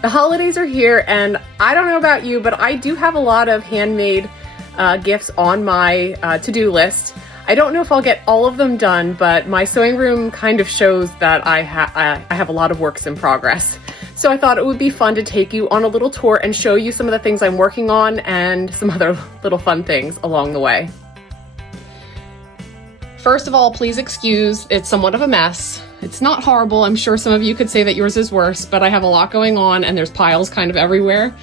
The holidays are here, and I don't know about you, but I do have a lot of handmade gifts on my to-do list. I don't know if I'll get all of them done, but my sewing room kind of shows that I have a lot of works in progress. So I thought it would be fun to take you on a little tour and show you some of the things I'm working on and some other little fun things along the way. First of all, please excuse, it's somewhat of a mess. It's not horrible. I'm sure some of you could say that yours is worse, but I have a lot going on and there's piles kind of everywhere.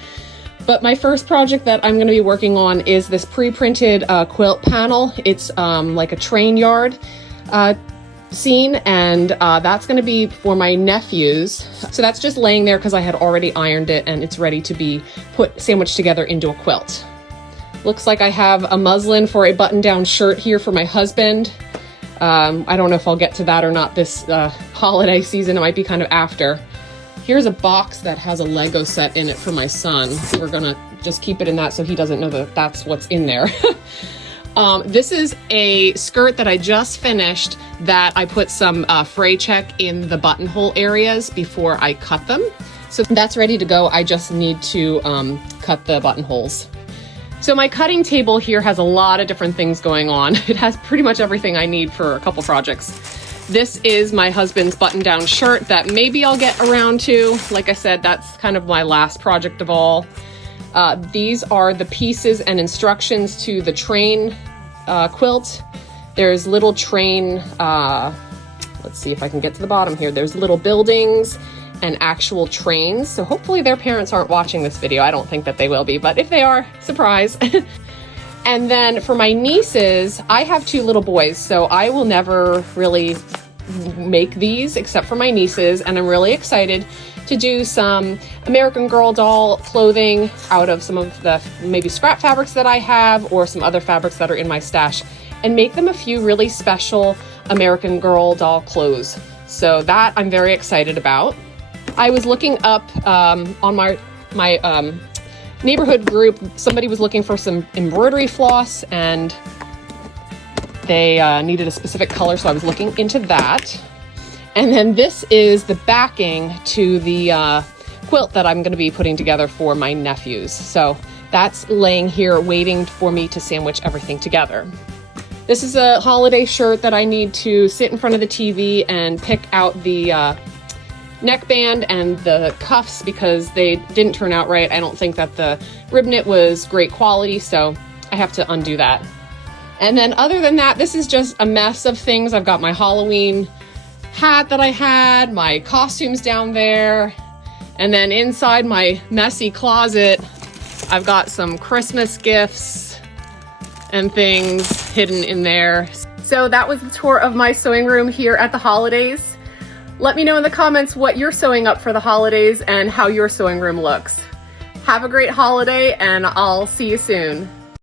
But my first project that I'm going to be working on is this pre-printed quilt panel. It's like a train yard scene, and that's going to be for my nephews. So that's just laying there because I had already ironed it and it's ready to be sandwiched together into a quilt. Looks like I have a muslin for a button-down shirt here for my husband. I don't know if I'll get to that or not this holiday season. It might be kind of after. Here's a box that has a Lego set in it for my son. We're gonna just keep it in that so he doesn't know that that's what's in there. This is a skirt that I just finished that I put some fray check in the buttonhole areas before I cut them. So that's ready to go. I just need to cut the buttonholes. So my cutting table here has a lot of different things going on. It has pretty much everything I need for a couple projects. This is my husband's button-down shirt that maybe I'll get around to. Like I said, that's kind of my last project of all. These are the pieces and instructions to the train quilt. There's little train, let's see if I can get to the bottom here. There's little buildings and actual trains. So hopefully their parents aren't watching this video. I don't think that they will be, but if they are, surprise. And then for my nieces, I have two little boys, so I will never really make these except for my nieces, and I'm really excited to do some American Girl doll clothing out of some of the maybe scrap fabrics that I have or some other fabrics that are in my stash, and make them a few really special American Girl doll clothes. So that I'm very excited about. I was looking up on my neighborhood group, somebody was looking for some embroidery floss and they needed a specific color, so I was looking into that. And then this is the backing to the quilt that I'm going to be putting together for my nephews. So that's laying here waiting for me to sandwich everything together. This is a holiday shirt that I need to sit in front of the TV and pick out the neckband and the cuffs because they didn't turn out right. I don't think that the rib knit was great quality, so I have to undo that. And then other than that, this is just a mess of things. I've got my Halloween hat that I had, my costumes down there, and then inside my messy closet, I've got some Christmas gifts and things hidden in there. So that was the tour of my sewing room here at the holidays. Let me know in the comments what you're sewing up for the holidays and how your sewing room looks. Have a great holiday, and I'll see you soon.